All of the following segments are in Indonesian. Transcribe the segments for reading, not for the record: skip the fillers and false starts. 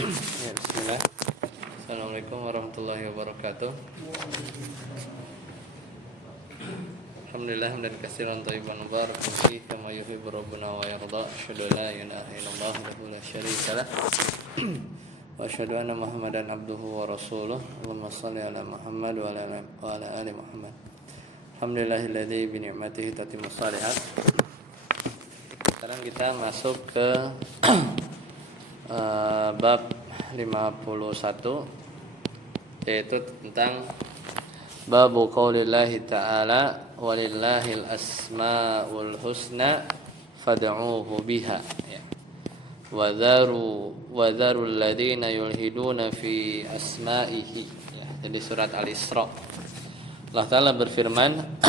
Ya, bismillah. Assalamualaikum warahmatullahi wabarakatuh. Alhamdulillah hamdan katsiran thayyiban mubarakan fihi kama yuhibbu rabbuna wa yarda. Asyhadu an la ilaha illallah wahdahu la syarika lah. Wa asyhadu anna Muhammadan abduhu wa rasuluh. Allahumma shalli ala Muhammad wa ala ali Muhammad. Alhamdulillahilladzi bi ni'matihi tatimmus shalihat. Sekarang kita masuk ke bab 51, yaitu tentang babu qaulillahi ta'ala walillahil asmaul husna fad'uuhu biha, ya. Wadharu alladhina yulhiduna fi asma'ihi, ya. Jadi surat Al-Isra. Allah Ta'ala berfirman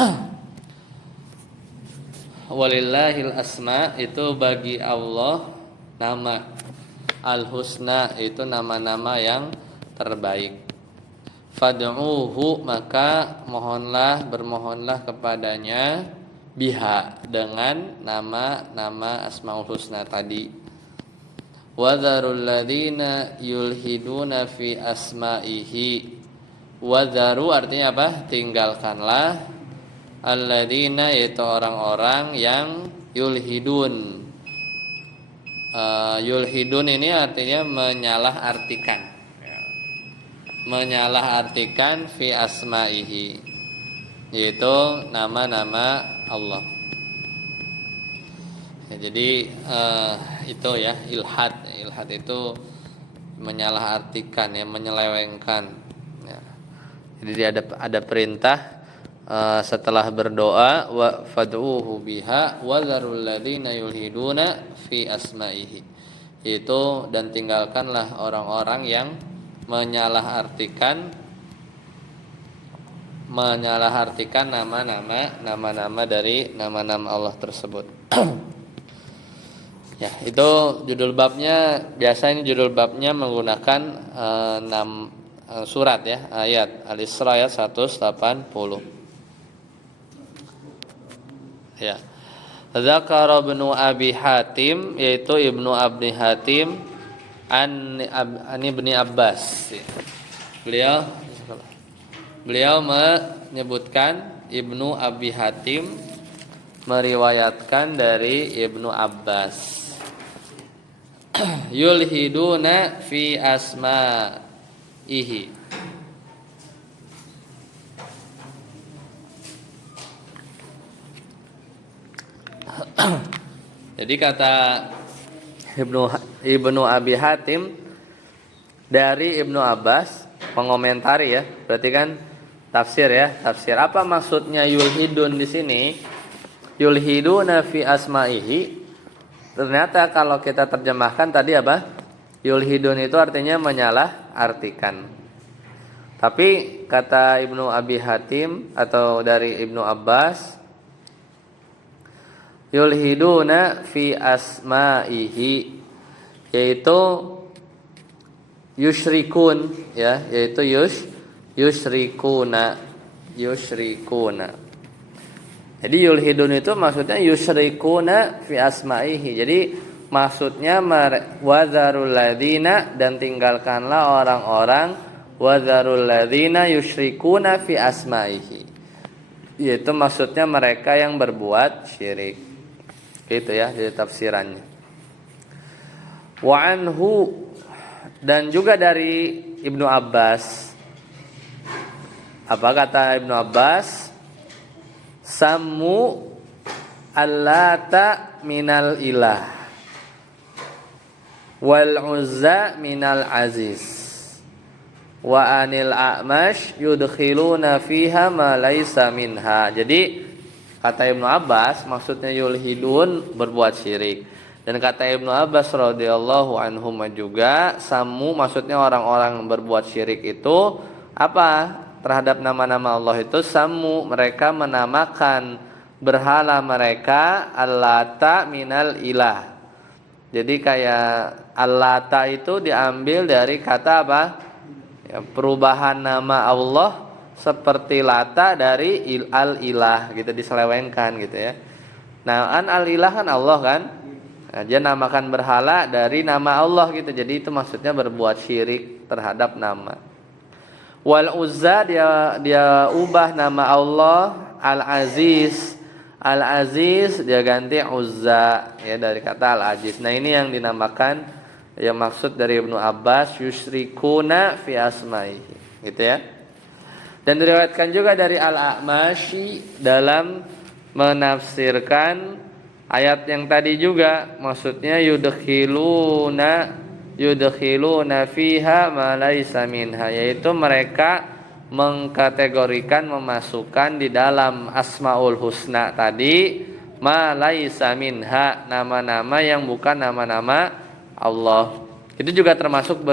walillahil asma, itu bagi Allah nama. Al-husna itu nama-nama yang terbaik. Fad'uuhu, maka bermohonlah kepadanya biha, dengan nama-nama asmaul husna tadi. Wadharul ladzina yulhiduna fi asma'ihi. Wadharu artinya apa? Tinggalkanlah. Alladzina, yaitu orang-orang yang yulhidun. Yulhidun ini artinya menyalahartikan fi asma'ihi, yaitu nama-nama Allah. Ya, jadi itu ya ilhad itu menyalahartikan, ya, menyelewengkan, ya. Jadi ada perintah setelah berdoa wa fad'uuhu biha wa dzarul ladzina yulhiduna fi asma'ihi, yaitu dan tinggalkanlah orang-orang yang menyalahartikan nama-nama dari nama-nama Allah tersebut. Ya, itu judul babnya. Biasanya judul babnya menggunakan 6 surat, ya, ayat Al-Isra ayat 180. Ya. Zakara Ibnu Abi Hatim, yaitu Ibnu Abi Hatim an Ibni Abbas. Beliau menyebutkan Ibnu Abi Hatim meriwayatkan dari Ibnu Abbas. Yulhiduna fi asma'ihi. Jadi kata Ibnu Abi Hatim dari Ibnu Abbas, mengomentari, ya, berarti kan tafsir, ya, tafsir. Apa maksudnya yulhidun di sini? Yulhiduna fi asma'ihi. Ternyata kalau kita terjemahkan tadi apa? Yulhidun itu artinya menyalahartikan. Tapi kata Ibnu Abi Hatim atau dari Ibnu Abbas, yulhiduna fi asma'ihi, yaitu yusyrikun, ya, yaitu yusyrikuna. Jadi yulhidun itu maksudnya yusyrikuna fi asma'ihi. Jadi maksudnya wadharul ladzina, dan tinggalkanlah orang-orang wadharul ladzina yusyrikuna fi asma'ihi, yaitu maksudnya mereka yang berbuat syirik. Itu, ya, dari tafsirannya. Wa anhu, dan juga dari Ibnu Abbas. Apa kata Ibnu Abbas? Sammu allata minal ilah wal uzza minal aziz wa anil a'mash yudkhiluna fiha ma laysa minha. Jadi kata Ibnu Abbas, maksudnya yulhidun, berbuat syirik. Dan kata Ibnu Abbas radhiyallahu anhum juga, samu maksudnya orang-orang berbuat syirik itu apa? Terhadap nama-nama Allah itu samu, mereka menamakan berhala mereka allata minal ilah. Jadi kayak allata itu diambil dari kata apa? Ya, perubahan nama Allah seperti Lata dari al-ilah, gitu, diselewengkan, gitu, ya. Nah, al-ilah kan Allah kan. Nah, dia namakan berhala dari nama Allah gitu. Jadi itu maksudnya berbuat syirik terhadap nama. Wal Uzza dia ubah nama Allah Al-Aziz. Al-Aziz dia ganti Uzza ya dari kata Al-Aziz. Nah, ini yang dinamakan yang maksud dari Ibnu Abbas yusyrikuna fi asmaihi gitu ya. Dan diriwayatkan juga dari Al-A'mashi dalam menafsirkan ayat yang tadi juga, maksudnya yudkhiluna fiha ma laisa minha, yaitu mereka mengkategorikan, memasukkan di dalam Asmaul Husna tadi ma laisa minha, nama-nama yang bukan nama-nama Allah. Itu juga termasuk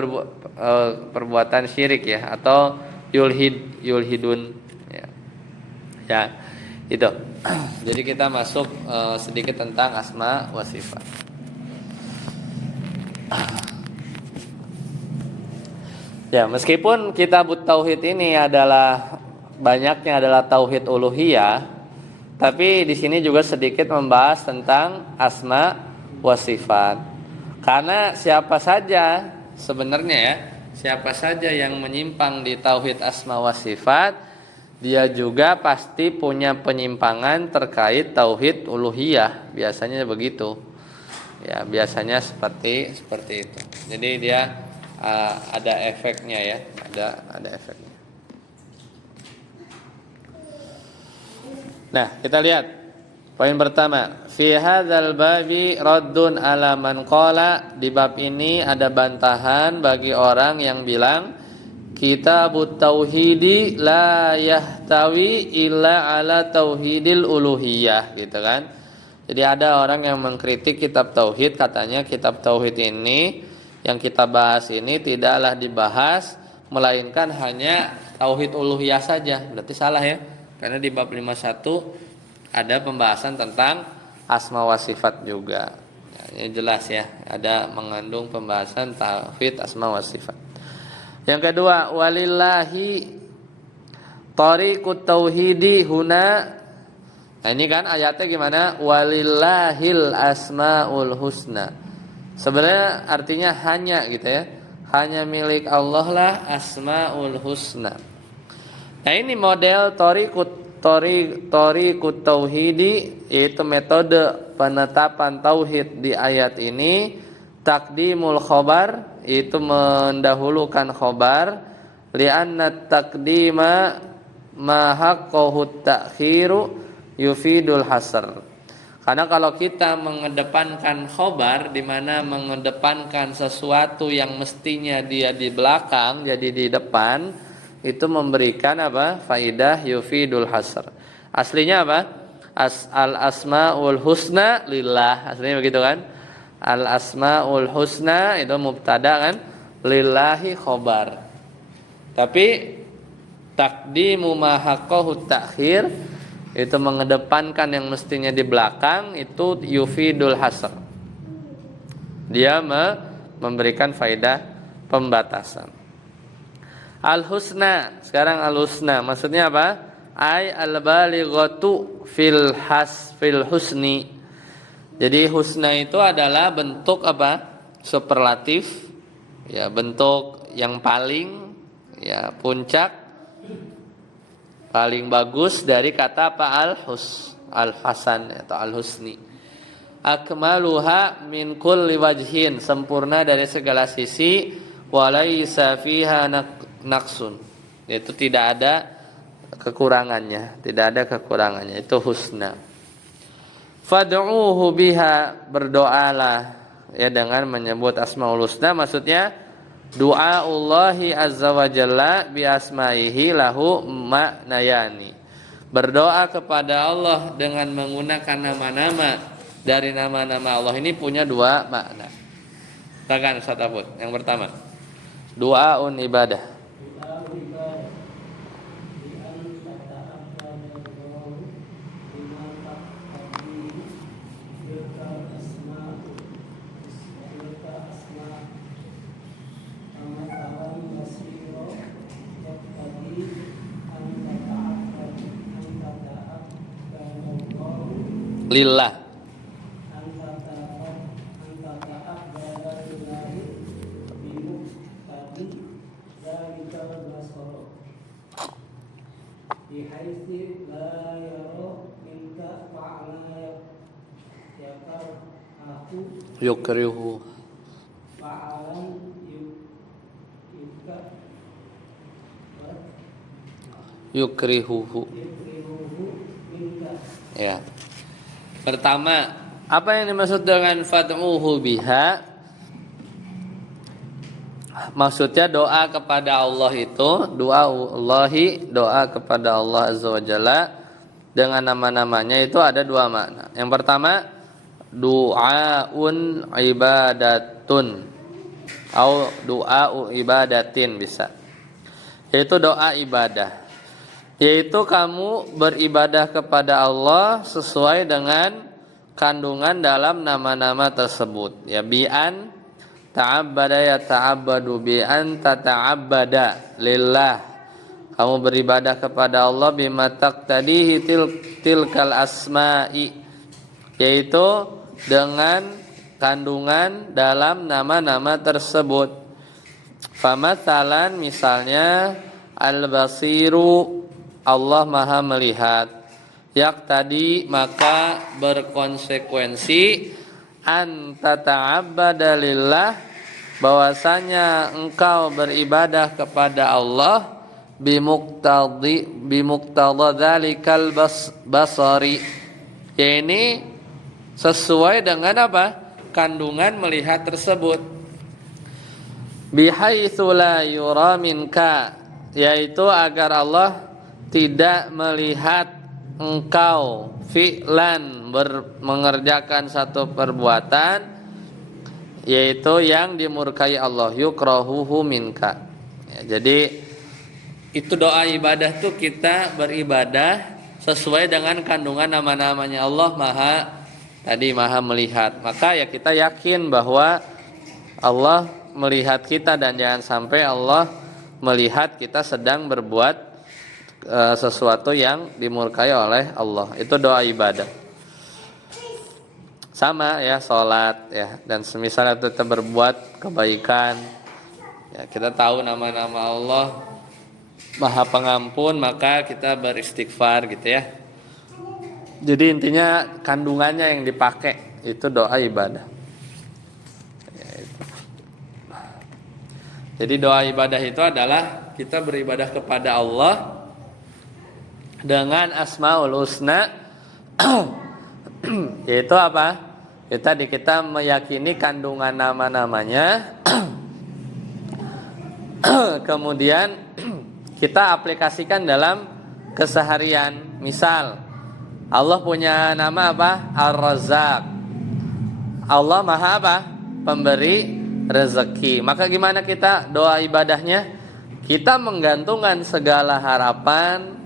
perbuatan syirik ya, atau yulhidun ya itu. Jadi kita masuk sedikit tentang asma wa sifat. Ya, meskipun kitab tauhid ini adalah banyaknya adalah tauhid uluhiyah, tapi di sini juga sedikit membahas tentang asma wa sifat. Karena siapa saja sebenarnya ya, siapa saja yang menyimpang di tauhid asma wa sifat, dia juga pasti punya penyimpangan terkait tauhid uluhiyah. Biasanya begitu. Ya, biasanya seperti itu. Jadi dia ada efeknya ya, ada efeknya. Nah, kita lihat poin pertama, fi hadzal babi raddun ala man qala, di bab ini ada bantahan bagi orang yang bilang kitabut tauhidi la yahtawi illa ala tauhidil uluhiyah gitu kan. Jadi ada orang yang mengkritik kitab tauhid, katanya kitab tauhid ini yang kita bahas ini tidaklah dibahas melainkan hanya tauhid uluhiyah saja. Berarti salah ya. Karena di bab 51 ada pembahasan tentang asma wa sifat juga. Ya, ini jelas ya, ada mengandung pembahasan tauhid asma wa sifat. Yang kedua, walillahi tariqut tauhidi huna. Nah, ini kan ayatnya gimana? Walillahil asmaul husna. Sebenarnya artinya hanya gitu ya. Hanya milik Allah lah asmaul husna. Nah, ini model tariqut tauhidi, yaitu metode penetapan tauhid di ayat ini. Takdimul khobar, yaitu mendahulukan khobar, li'anna taqdima ma haqqahu ta'khiru yufidul hasr. Karena kalau kita mengedepankan khobar, di mana mengedepankan sesuatu yang mestinya dia di belakang jadi di depan, itu memberikan apa? Faidah yufidul hasr. Aslinya apa? Al asmaul husna lillah. Aslinya begitu kan? Al asmaul husna itu mubtada kan? Lillahi khobar. Tapi takdimu ma haqqahu ta'khir, itu mengedepankan yang mestinya di belakang, itu yufidul hasr. Dia memberikan faedah pembatasan. Al-husna, sekarang al-husna maksudnya apa? Ai al-balighatu fil husni. Jadi husna itu adalah bentuk apa? Superlatif, ya, bentuk yang paling, ya, puncak, paling bagus dari kata apa? Al-hasan atau al-husni. Akmaluha min kulli wajhin, sempurna dari segala sisi, walaisa fiha naqsun, yaitu tidak ada kekurangannya, itu husna. Fad'uhu biha, berdoalah ya dengan menyebut asmaul husna, maksudnya doa Allahi azza wa jalla bi asmaihi lahu ma'nayani. Berdoa kepada Allah dengan menggunakan nama-nama dari nama-nama Allah ini punya dua makna. Silakan Ustaz Afud. Yang pertama, doaun ibadah. Lillah. Yukrihu. Fa'alan Yukrihuhu. yukrihuhu minka. Ya. Pertama, apa yang dimaksud dengan fad'uhu biha? Maksudnya doa kepada Allah itu, doa kepada Allah Azza wa Jalla dengan nama-namanya itu ada dua makna. Yang pertama, du'aun ibadatun atau du'a'u ibadatin bisa. Yaitu doa ibadah. Yaitu kamu beribadah kepada Allah sesuai dengan kandungan dalam nama-nama tersebut. Ya bi'an ta'abbada ya ta'abbadu bi'an tata'abbada lillah. Kamu beribadah kepada Allah bima taqtadihi tilkal asma'i, yaitu dengan kandungan dalam nama-nama tersebut. Famathalan misalnya al-basiru, Allah Maha melihat. Yak tadi maka berkonsekuensi an tata'abbada lillah, bahwasanya engkau beribadah kepada Allah bimuqtadha dzalikal basari, yakni sesuai dengan apa? Kandungan melihat tersebut. Bihaitsu la yura minka, yaitu agar Allah tidak melihat engkau fi'lan mengerjakan satu perbuatan yaitu yang dimurkai Allah, yukrahuhu minka. Ya, jadi itu doa ibadah tuh kita beribadah sesuai dengan kandungan nama-namanya Allah Maha melihat. Maka ya kita yakin bahwa Allah melihat kita dan jangan sampai Allah melihat kita sedang berbuat sesuatu yang dimurkai oleh Allah. Itu doa ibadah. Sama ya sholat ya, dan semisal kita berbuat kebaikan ya, kita tahu nama-nama Allah Maha Pengampun, maka kita beristighfar gitu ya. Jadi intinya kandungannya yang dipakai itu doa ibadah. Jadi doa ibadah itu adalah kita beribadah kepada Allah dengan Asmaul Husna yaitu apa? Kita meyakini kandungan nama-namanya kemudian kita aplikasikan dalam keseharian. Misal Allah punya nama apa? Ar-Razzaq. Allah Maha apa? Pemberi rezeki. Maka gimana kita doa ibadahnya? Kita menggantungkan segala harapan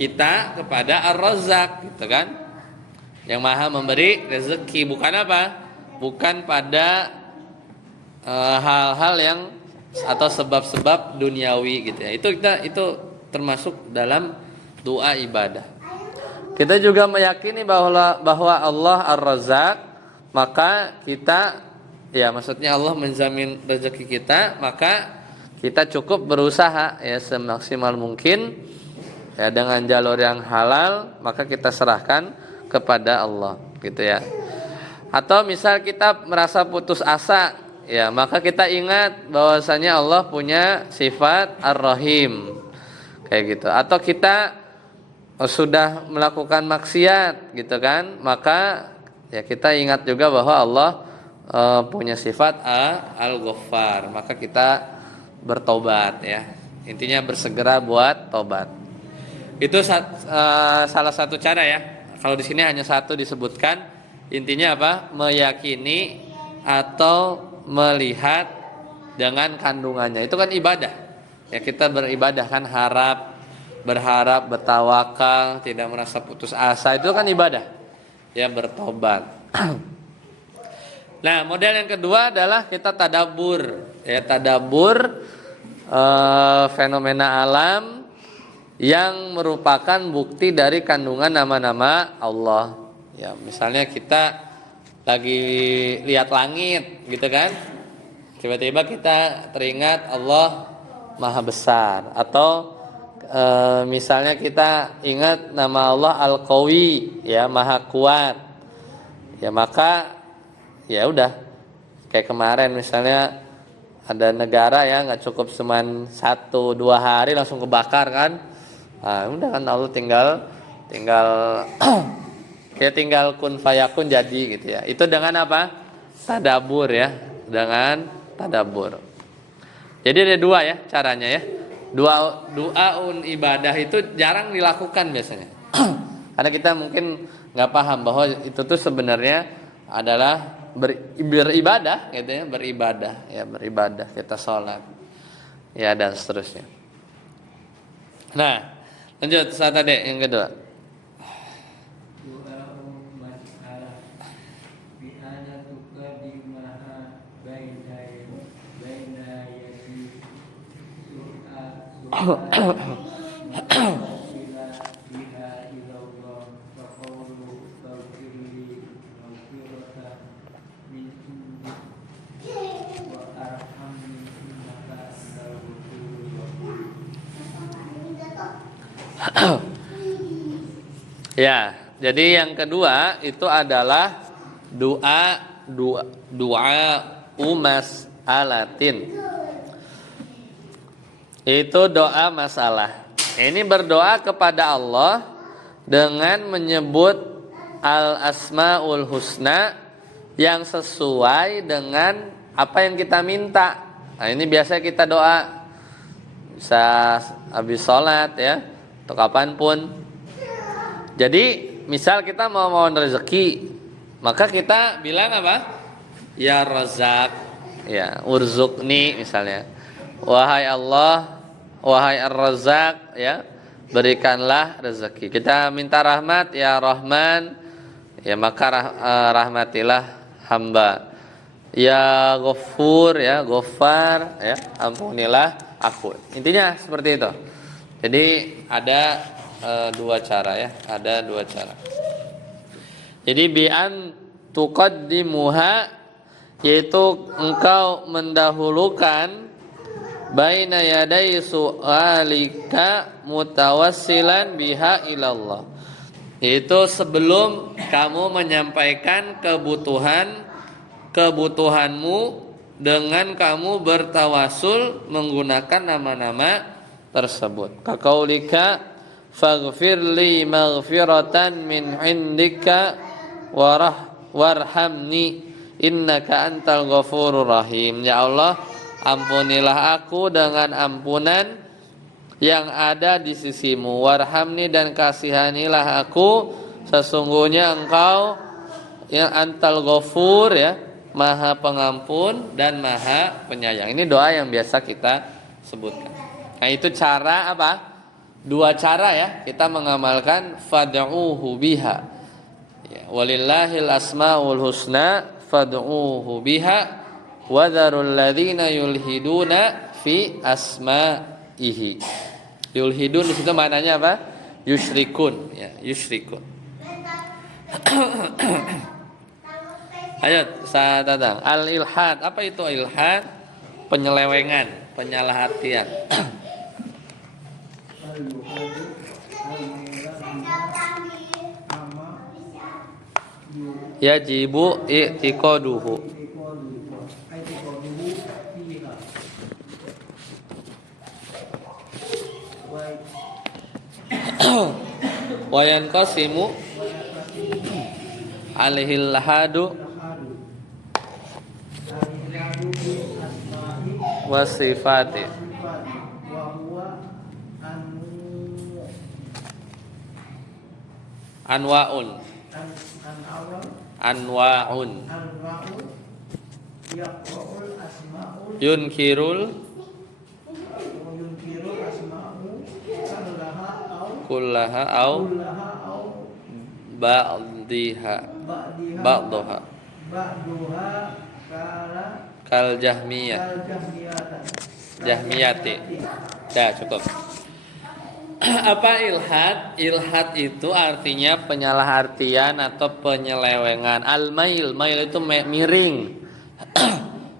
kita kepada Ar-Razzaq, gitu kan? Yang Maha memberi rezeki, bukan apa? Bukan pada hal-hal yang atau sebab-sebab duniawi gitu ya. Itu termasuk dalam doa ibadah. Kita juga meyakini bahwa Allah Ar-Razzaq, maka kita ya maksudnya Allah menjamin rezeki kita, maka kita cukup berusaha ya semaksimal mungkin ya dengan jalur yang halal, maka kita serahkan kepada Allah gitu ya. Atau misal kita merasa putus asa ya, maka kita ingat bahwasanya Allah punya sifat Ar-Rahim kayak gitu. Atau kita sudah melakukan maksiat gitu kan, maka ya kita ingat juga bahwa Allah punya sifat Al-Ghaffar, maka kita bertobat ya. Intinya bersegera buat tobat. Itu salah satu cara ya. Kalau di sini hanya satu disebutkan. Intinya apa? Meyakini atau melihat dengan kandungannya. Itu kan ibadah. Ya kita beribadah kan berharap, bertawakal, tidak merasa putus asa, itu kan ibadah. Ya bertobat. Nah, model yang kedua adalah kita tadabbur. Ya tadabbur fenomena alam yang merupakan bukti dari kandungan nama-nama Allah. Ya, misalnya kita lagi lihat langit gitu kan. Tiba-tiba kita teringat Allah Maha Besar, atau misalnya kita ingat nama Allah Al-Qawi, ya Maha Kuat. Ya, maka ya udah. Kayak kemarin misalnya ada negara ya nggak cukup cuman 1-2 hari langsung kebakar kan. Nah, udah kan Allah tinggal ya tinggal kun fayakun jadi gitu ya. Itu dengan apa? Tadabur ya, dengan tadabur. Jadi ada 2 ya caranya ya. Doaun ibadah itu jarang dilakukan biasanya. Karena kita mungkin nggak paham bahwa itu tuh sebenarnya adalah beribadah gitu ya, beribadah kita sholat ya dan seterusnya. Nah, lanjut saat tadi yang kedua. Ya, jadi yang kedua itu adalah doa umas alatin. Itu doa masalah. Ini berdoa kepada Allah dengan menyebut al-asmaul husna yang sesuai dengan apa yang kita minta. Nah, ini biasa kita doa bisa habis sholat ya, atau kapanpun. Jadi misal kita mau mohon rezeki, maka kita bilang apa? Ya Razak, ya Urzukni misalnya. Wahai Allah, wahai Ar-Razak, ya berikanlah rezeki. Kita minta rahmat, ya Rahman, ya maka rahmatilah hamba. Ya Ghafur, ya Ghaffar, ya ampunilah aku. Intinya seperti itu. Jadi ada 2 cara ya, ada 2 cara. Jadi bi'an tuqaddimuha, yaitu engkau mendahulukan baina yaday su'alika mutawassilan biha ilallah, yaitu sebelum kamu menyampaikan kebutuhanmu dengan kamu bertawasul menggunakan nama-nama tersebut. Kaqaulika faghfirli maghfiratan min indika warhamni innaka antal ghafurur rahim. Ya Allah, ampunilah aku dengan ampunan yang ada di sisimu. Warhamni, dan kasihanilah aku, sesungguhnya engkau yang antal ghafur ya, maha pengampun dan maha penyayang. Ini doa yang biasa kita sebutkan. Nah, itu cara apa? 2 cara ya kita mengamalkan fad'uhu biha. Ya, walillahil asmaul husna fad'uhu biha wa dzarul ladzina yulhiduna fi asma'ihi. Yulhidun di situ maknanya apa? Yusyrikun, ya, yusyrikun. Ayo, saya datang. Al-ilhad, apa itu ilhad? Penyelewengan, penyalahartian. Yajibu i'tiqaduhu. Wa yanqasimu alaihil lahadu wa sifati. Anwa'un yunkirul kullaha au ba'dha kal jahmiyati. Ya, cukup. Apa ilhad? Ilhad itu artinya penyalahartian atau penyelewengan. Al-mail, mail itu miring.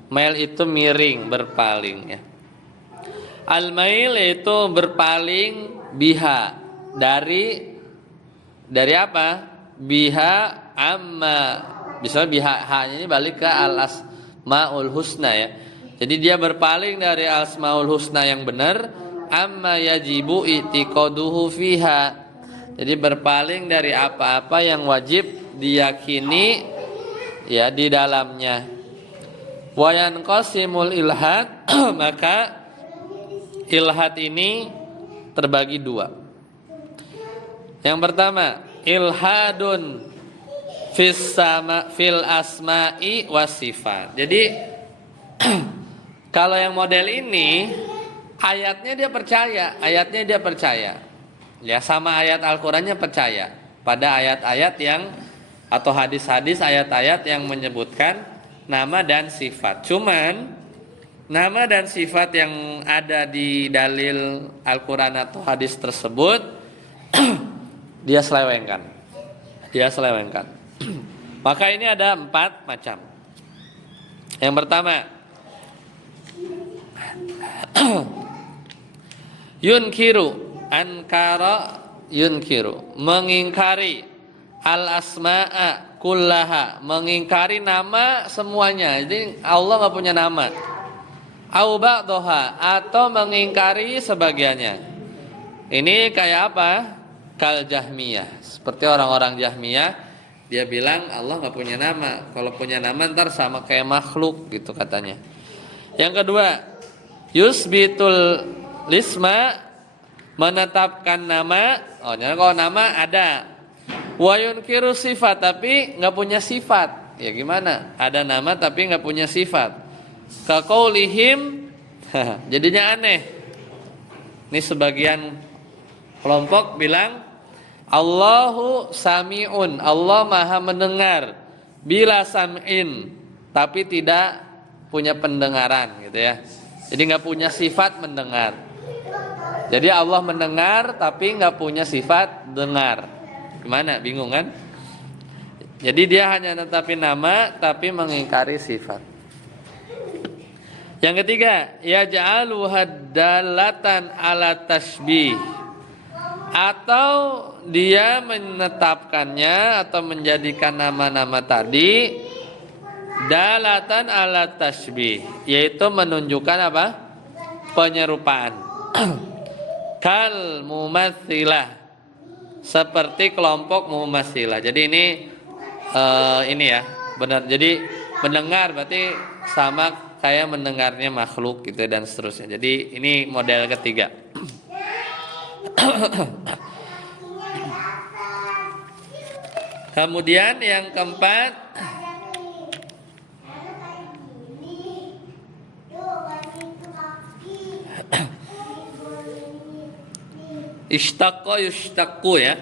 Mail itu miring, berpaling ya. Al-mail itu berpaling biha, dari apa? Biha amma Bisa ha-nya ini balik ke al-asmaul husna ya. Jadi dia berpaling dari asmaul husna yang benar, amma yajibu i'tiqaduhu fiha. Jadi berpaling dari apa-apa yang wajib diyakini ya di dalamnya. Wa yanqasimul ilhad maka ilhad ini terbagi dua. Yang pertama, ilhadun fil asma'i wasifat. Jadi kalau yang model ini ayatnya dia percaya. Ya sama ayat Al-Qur'annya percaya pada ayat-ayat yang atau hadis-hadis ayat-ayat yang menyebutkan nama dan sifat. Cuman nama dan sifat yang ada di dalil Al-Qur'an atau hadis tersebut dia selewengkan. Maka ini ada 4 macam. Yang pertama, yunkiru, ankara yunkiru, mengingkari al-asma'a kullaha, mengingkari nama semuanya. Jadi Allah enggak punya nama. Au ba'daha, atau mengingkari sebagiannya. Ini kayak apa? Kal Jahmiyah. Seperti orang-orang Jahmiyah, dia bilang Allah enggak punya nama. Kalau punya nama ntar sama kayak makhluk gitu katanya. Yang kedua, yusbitul lisma, menetapkan nama. Oh, jadi kalau nama ada. Wa yunkiru sifat, tapi enggak punya sifat. Ya gimana? Ada nama tapi enggak punya sifat. Ka qaulihim, jadinya aneh. Ini sebagian kelompok bilang Allahu sami'un, Allah maha mendengar, bila sam'in, tapi tidak punya pendengaran gitu ya. Jadi enggak punya sifat mendengar. Jadi Allah mendengar tapi enggak punya sifat dengar. Gimana? Bingung kan? Jadi dia hanya netapin nama tapi mengingkari sifat. Yang ketiga, yaj'alu haddalatan ala tasbih, atau dia menetapkannya atau menjadikan nama-nama tadi dalatan ala tasbih, yaitu menunjukkan apa? Penyerupaan. Kal mumatsilah, seperti kelompok mumatsilah. Jadi ini ya, benar. Jadi mendengar berarti sama kayak mendengarnya makhluk gitu dan seterusnya. Jadi ini model ketiga. Kemudian yang keempat, ishtaqqa yushtaqu ya.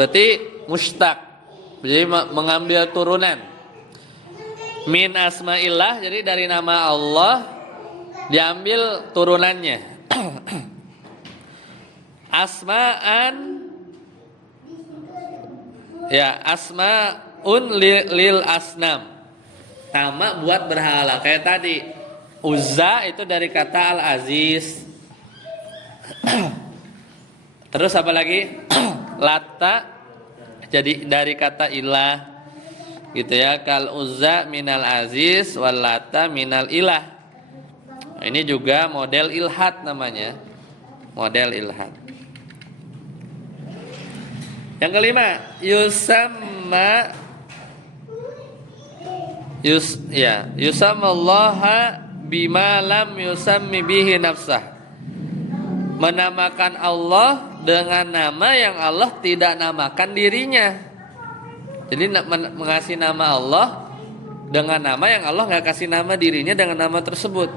Berarti mustaq. Jadi mengambil turunan. Min asma'illah, jadi dari nama Allah diambil turunannya. Asma'an, ya asma'un lil asnam, nama buat berhala. Kayak tadi Uzza itu dari kata Al-Aziz. Terus apa lagi? Lata jadi dari kata ilah gitu ya. Kal Uzza minal aziz wal lata minal ilah. Ini juga model ilhad namanya. Model ilhad. Yang kelima, yusammallaha bima lam yusammi bihi nafsah. Menamakan Allah dengan nama yang Allah tidak namakan dirinya. Jadi mengasih nama Allah dengan nama yang Allah nggak kasih nama dirinya dengan nama tersebut.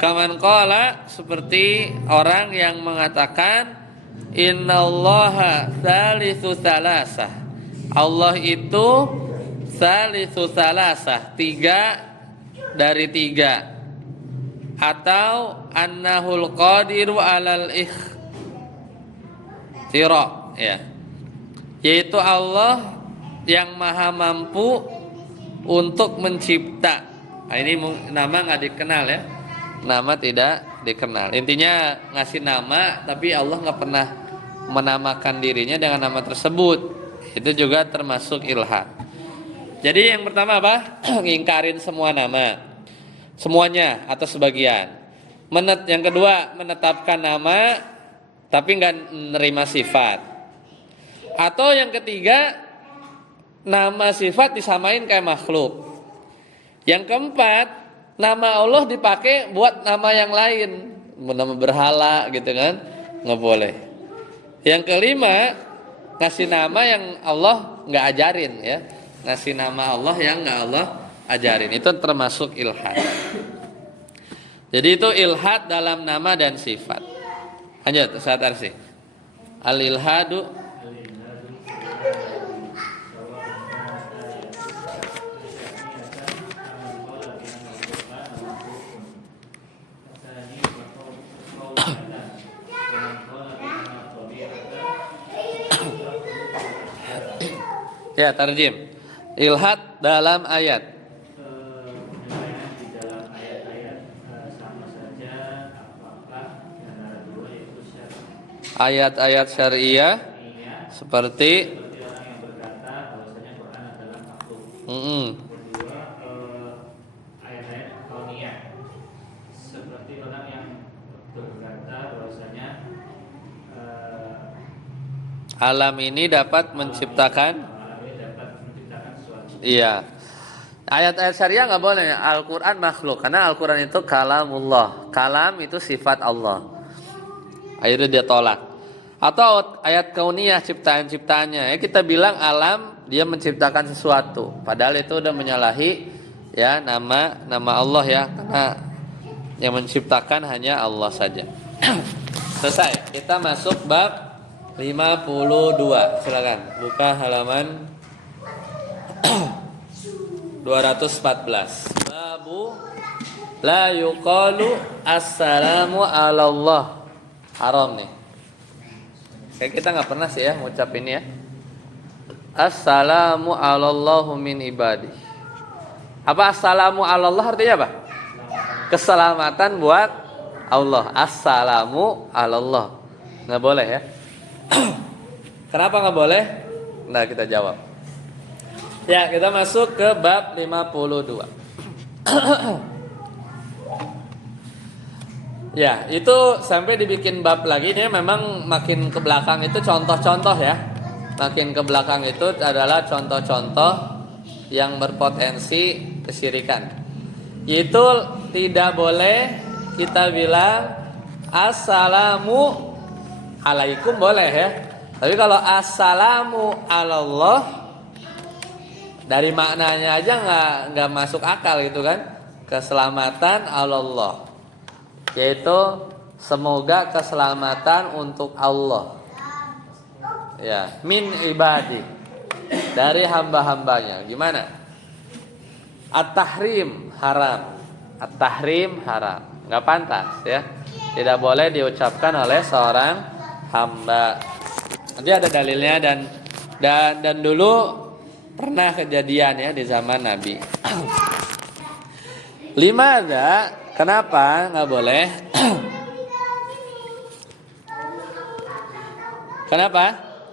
Kaman qala, seperti orang yang mengatakan innallaha tsalitsu tsalasah. Allah itu tsalitsu tsalasah, 3 dari 3. Atau annahul qadiru alal ikhtira ya. Yaitu Allah yang maha mampu untuk mencipta. Nah, ini nama nggak dikenal ya, nama tidak dikenal. Intinya ngasih nama tapi Allah nggak pernah menamakan dirinya dengan nama tersebut. Itu juga termasuk ilhad. Jadi yang pertama apa? Ngingkarin semua nama. Semuanya atau sebagian. Yang kedua, menetapkan nama tapi nggak menerima sifat. Atau yang ketiga, nama sifat disamain kayak makhluk. Yang keempat, nama Allah dipakai buat nama yang lain, nama berhala gitu kan, nggak boleh. Yang kelima, ngasih nama yang Allah nggak ajarin ya, ngasih nama Allah yang nggak Allah ajarin, itu termasuk ilhad. Jadi itu ilhad dalam nama dan sifat. Lanjut Ustaz Arsy. Al-ilhadu ya, tarjim. Ilhad dalam ayat. Penyampaian di dalam ayat-ayat sama saja apakah antara dua yaitu syar'i. Ayat-ayat syariah seperti Orang yang berkata bahwasanya Quran adalah makhluk. Kedua, ayat-ayat kauniyah seperti orang yang berkata bahwasanya alam ini dapat menciptakan. Iya. Ayat-ayat syariah nggak boleh. Al-Quran makhluk karena Al-Quran itu kalamullah. Kalam itu sifat Allah. Akhirnya dia tolak. Atau ayat kauniyah ciptaan-ciptaannya. Ya kita bilang alam dia menciptakan sesuatu. Padahal itu udah menyalahi ya nama Allah ya, karena yang menciptakan hanya Allah saja. Selesai. Kita masuk bab 52. Silakan buka halaman 214. Babu la yuqalu assalamu ala Allah. Haram nih. Kayak kita nggak pernah sih ya ngucap ini ya. Assalamu ala Allahu min ibadi. Apa assalamu ala Allah artinya apa? Keselamatan buat Allah. Assalamu ala Allah. Nggak boleh ya. Kenapa nggak boleh? Nah kita jawab. Ya, kita masuk ke bab 52. Ya, itu sampai dibikin bab lagi. Ini memang makin ke belakang itu contoh-contoh ya. Makin ke belakang itu adalah contoh-contoh yang berpotensi kesyirikan. Itu tidak boleh kita bilang assalamu alaikum boleh ya. Tapi kalau assalamu alallah dari maknanya aja nggak masuk akal gitu kan. Keselamatan Allah, yaitu semoga keselamatan untuk Allah. Ya, min ibadi, dari hamba-hambanya. Gimana? At-tahrim haram. At-tahrim haram. Nggak pantas ya. Tidak boleh diucapkan oleh seorang hamba. Nanti ada dalilnya dan dulu pernah kejadian ya di zaman Nabi. 5 ada. Kenapa nggak boleh? Kenapa?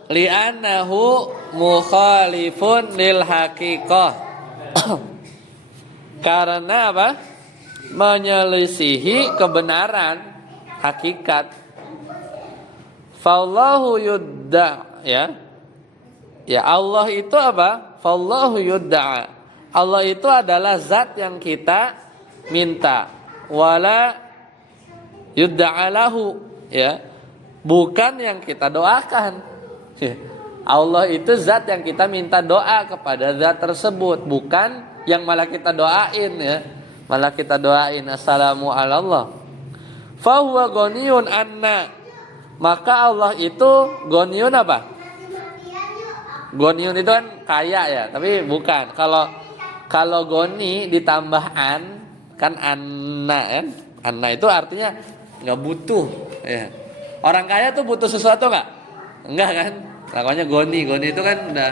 Li'annahu mukhalifun lil haqiqah. Karena apa? Menyelisihi kebenaran hakikat. Fallahu yudda ya. Ya Allah itu apa? Fallahu yudda. Allah itu adalah zat yang kita minta. Wala yudda'alahu ya. Bukan yang kita doakan. Allah itu zat yang kita minta doa kepada zat tersebut, bukan yang malah kita doain ya. Malah kita doain assalamu ala Allah. Fa huwa ghaniyun anna. Maka Allah itu ghaniyun apa? Ghaniyun itu kan kaya ya, tapi bukan. Kalau goni ditambah an kan anna kan. Anna itu artinya enggak butuh ya. Orang kaya tuh butuh sesuatu enggak? Enggak kan? Makanya goni itu kan udah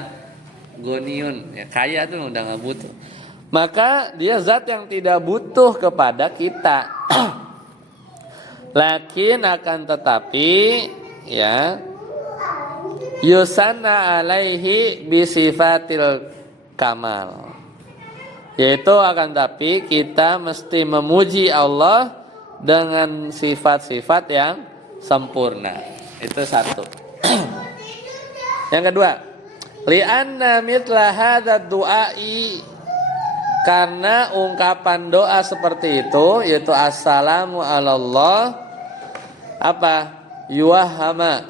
goniun ya, kaya tuh udah enggak butuh. Maka dia zat yang tidak butuh kepada kita. Lakin akan tetapi ya yusanna alaihi bisifatil kamal. Yaitu akan tapi kita mesti memuji Allah dengan sifat-sifat yang sempurna. Itu satu. Yang kedua, li'anna mithla hadzal du'ai, karena ungkapan doa seperti itu yaitu assalamu alallah apa? Yuwahhama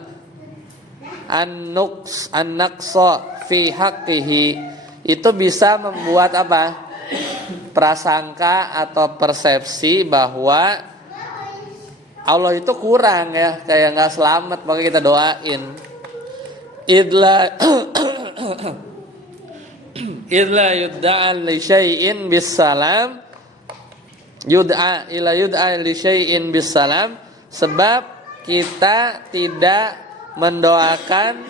an-naqsa fi haqqihi, itu bisa membuat apa? Prasangka atau persepsi bahwa Allah itu kurang ya, kayak nggak selamat, maka kita doain. Idla yud'a li syai'in bisalam, yud'a li syai'in bisalam, sebab kita tidak mendoakan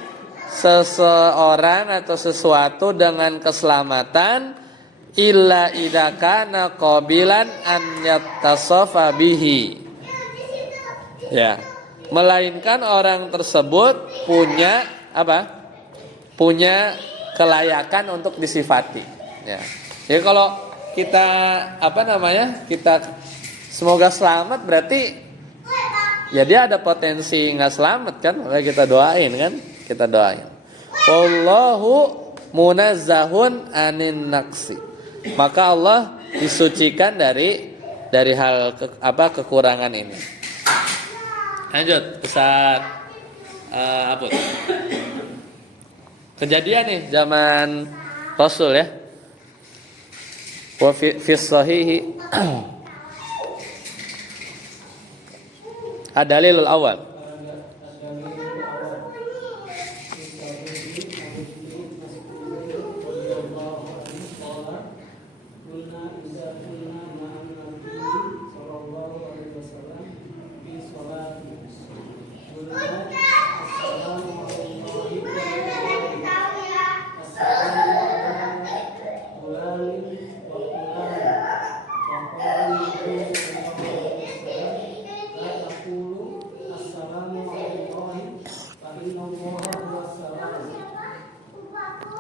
seseorang atau sesuatu dengan keselamatan illa idza kana qabilan an yattasafa bihi. Ya, melainkan orang tersebut punya apa? Punya kelayakan untuk disifati. Ya. Jadi kalau kita kita semoga selamat, berarti ya dia ada potensi nggak selamat kan? Maka kita doain kan? Kita doain. Wallahu munazzahun anin naqsi. Maka Allah disucikan dari hal kekurangan ini. Lanjut, Ustaz Aput. Kejadian nih zaman Rasul ya. Wa fi shahihi ad-dalilul awal.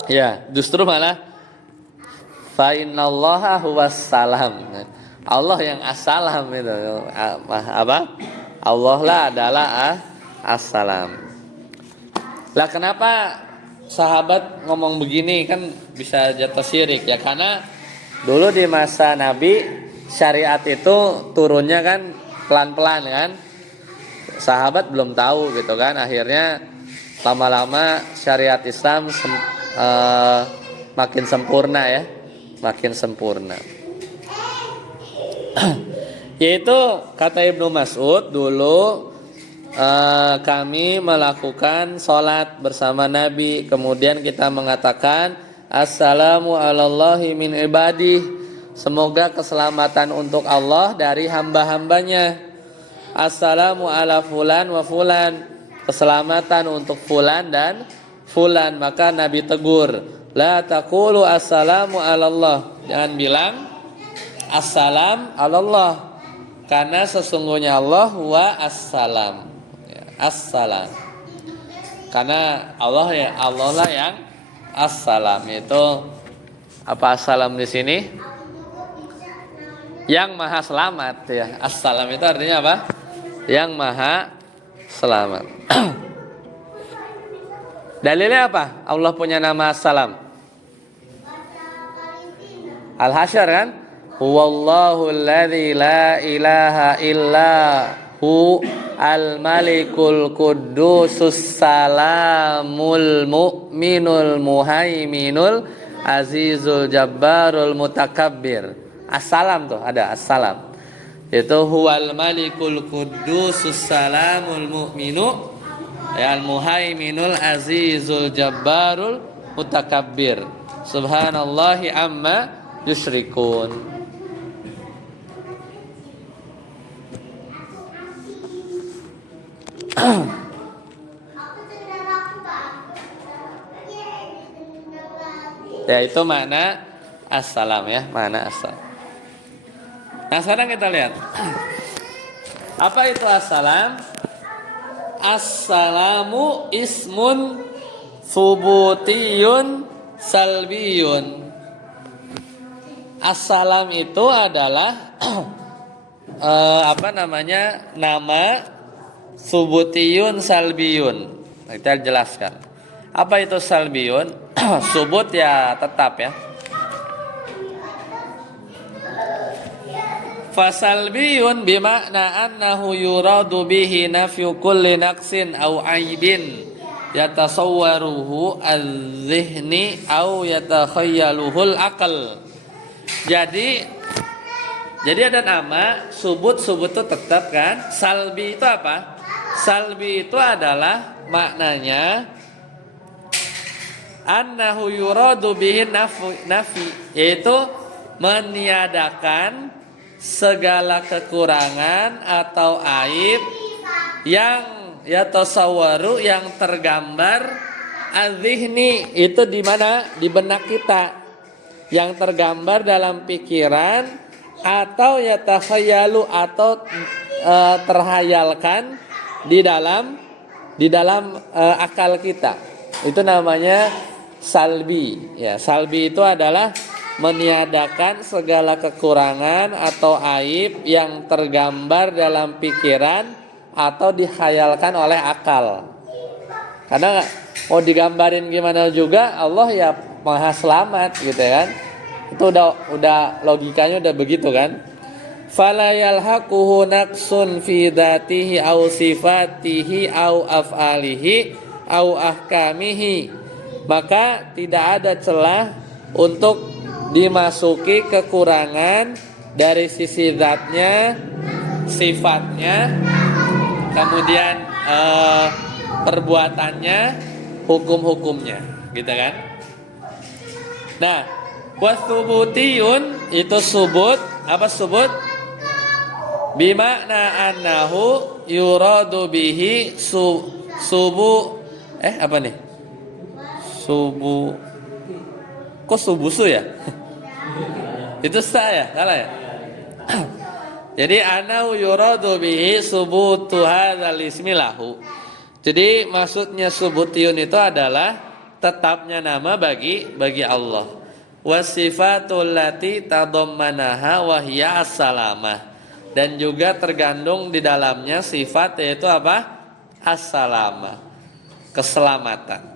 Ya, justru malah fa innallaha huwas salam. Allah yang assalam itu. Apa? Allah lah adalah assalam. Lah kenapa sahabat ngomong begini, kan bisa jatuh syirik ya, karena dulu di masa Nabi syariat itu turunnya kan pelan-pelan kan. Sahabat belum tahu gitu kan, akhirnya lama-lama syariat Islam makin sempurna ya, makin sempurna. Yaitu kata Ibnu Mas'ud, dulu kami melakukan sholat bersama Nabi, kemudian kita mengatakan assalamu alallahi min ibadih, semoga keselamatan untuk Allah dari hamba-hambanya. Assalamu ala fulan wa fulan, keselamatan untuk fulan dan fulan. Maka Nabi tegur, la taqulu assalamu alallah, jangan bilang assalam alallah, karena sesungguhnya Allah huwa assalam ya, assalam, karena Allah lah yang assalam. Itu apa assalam di sini? Yang maha selamat ya. Assalam itu artinya apa? Yang maha selamat. Dalilnya apa? Allah punya nama As-Salam. Al-Hasyr kan? Huwallahu alladzi la ilaha illa hu al-malikul quddusus salamul mu'minul muhaiminul azizul jabbarul mutakabbir. As-Salam tuh ada As-Salam. Itu huwal malikul quddusus salamul mu'minu ya al-muhaiminul azizul jabbarul mutakabbir. Subhanallahi amma yusyrikun. Ya itu makna as-salam ya, makna as-salam. Nah sekarang kita lihat apa itu as-salam. As-salamu ismun subutiyun salbiyun. Assalam itu adalah nama subutiyun salbiyun. Kita jelaskan. Apa itu salbiyun? Subut ya tetap ya. Fasalbiyun bimakna annahu yuradu bihi nafyu kulli naqsin aw aibin yatasawwaruhu adh-dhihni aw yatakhayyaluhul aql. Jadi ada nama subut itu tetap kan. Salbi itu apa? Salbi itu adalah maknanya annahu yuradu bihi nafi, yaitu meniadakan segala kekurangan atau aib yang yatasawwaru yang tergambar adzihni, itu di mana? Di benak kita, yang tergambar dalam pikiran atau yatakhayalu atau terhayalkan di dalam akal kita. Itu namanya salbi. Ya, salbi itu adalah meniadakan segala kekurangan atau aib yang tergambar dalam pikiran atau dikhayalkan oleh akal. Karena mau digambarin gimana juga Allah ya maha selamat gitu kan. Itu udah logikanya udah begitu kan. Fala yalhaquhu naqsun fi dzatihi aw sifatihi aw af'alihi aw ahkamihi. Maka tidak ada celah untuk dimasuki kekurangan dari sisi zatnya, sifatnya, kemudian perbuatannya, hukum-hukumnya, gitu kan? Nah, wasubutiyun itu subut, apa subut? Bimakna annahu yuradu bihi subu apa nih? Kok subusu ya? Itu saya, salah ya? Jadi annahu yuradu bihi subutu hadzal ismi lahu. Jadi maksudnya subutiyun itu adalah tetapnya nama bagi Allah. Wasifatul lati tadammanaha wa hiya as-salamah. Dan juga tergandung di dalamnya sifat, yaitu apa? As-salamah, keselamatan.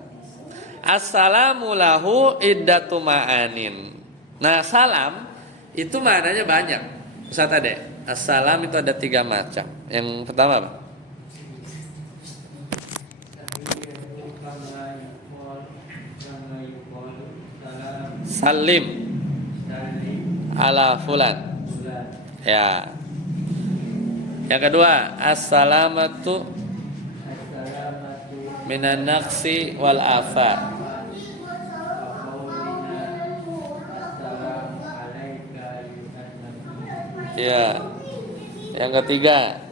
Assalamu lahu iddatu ma'anin. Nah, salam itu maknanya banyak. Ustaz Ade, assalam itu ada 3 macam. Yang pertama apa? Salim ala fulan. Ya. Yang kedua, assalamatu minan naqsi wal afa. Ya. Yang ketiga,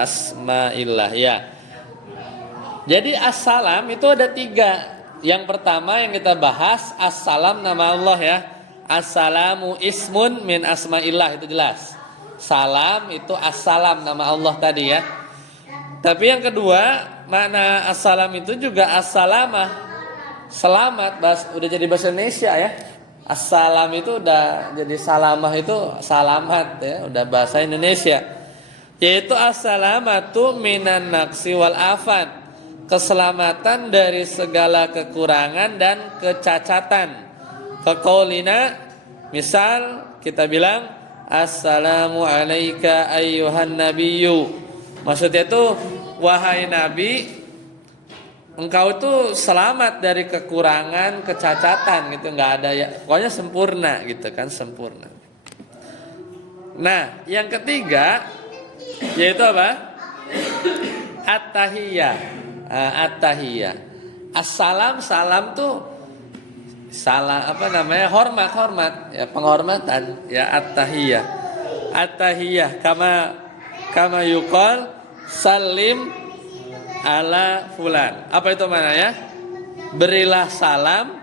asma'illah. Ya. Jadi assalam itu ada 3. Yang pertama yang kita bahas, assalam nama Allah ya. Assalamu ismun min asma'illah, itu jelas. Salam itu assalam nama Allah tadi ya. Tapi yang kedua, makna assalam itu juga assalamah, selamat. Udah jadi bahasa Indonesia ya. Assalam itu udah jadi salamah, itu selamat ya, udah bahasa Indonesia. Yaitu assalamatu minan naqsi wal afat, keselamatan dari segala kekurangan dan kecacatan. Faqaulina, misal kita bilang assalamu alayka ayyuhan nabiyyu. Maksudnya itu wahai nabi, engkau itu selamat dari kekurangan, kecacatan gitu, enggak ada ya, pokoknya sempurna gitu kan, sempurna. Nah, yang ketiga yaitu apa? At-tahiyyah. At-tahiyyah. Assalam, salam tuh salah hormat ya, penghormatan ya. At-tahiyyah kama yuqal salim ala fulan. Apa itu maknanya? Berilah salam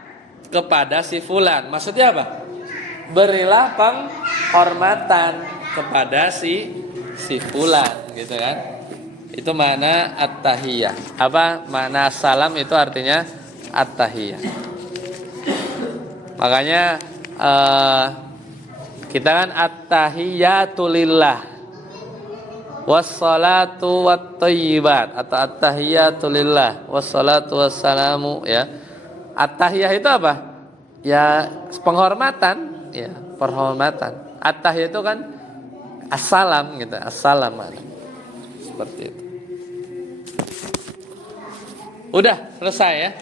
kepada si fulan. Maksudnya apa? Berilah penghormatan kepada si fulan gitu kan. Itu makna at-tahiyyah. Apa makna salam itu? Artinya at-tahiyat. Makanya kita kan at-tahiyatu lillah wassalatu wattayyibat atau at-tahiyatu lillah wassalatu wassalamu ya. At-tahiyah itu apa? Ya penghormatan, ya, penghormatan. At-tahiyah itu kan assalam gitu, assalam seperti itu. Udah selesai ya.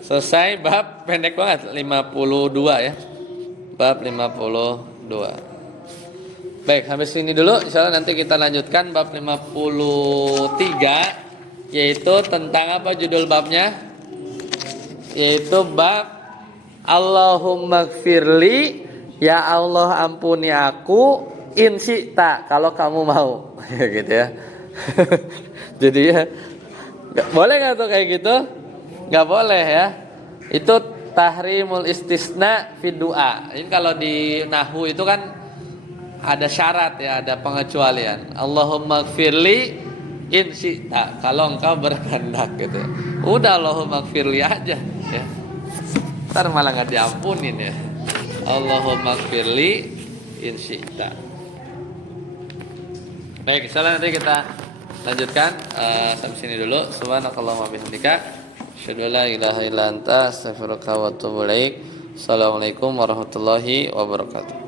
Selesai bab pendek banget 52 ya. Bab 52. Baik, sampai sini dulu. Insyaallah nanti kita lanjutkan bab 53 yaitu tentang apa judul babnya? Yaitu bab Allahumma gfirli, ya Allah ampuni aku in syi'ta, kalau kamu mau. Gitu ya. Jadi ya boleh nggak tuh kayak gitu? Nggak boleh ya. Itu tahrimul istisna fi du'a. Ini kalau di nahwu itu kan ada syarat ya, ada pengecualian. Allahumma gfirli in syi'ta, kalau engkau berkehendak gitu. Udah Allahumma gfirli aja ya. Ntar malah nggak diampunin ya. Allahumma gfirli in syi'ta. Baik, insyaallah nanti kita lanjutkan sampai sini dulu. Subhanakallahumma bihamdika asyhadu an la ilaha illa anta astaghfiruka wa atubu ilaik. Assalamualaikum warahmatullahi wabarakatuh.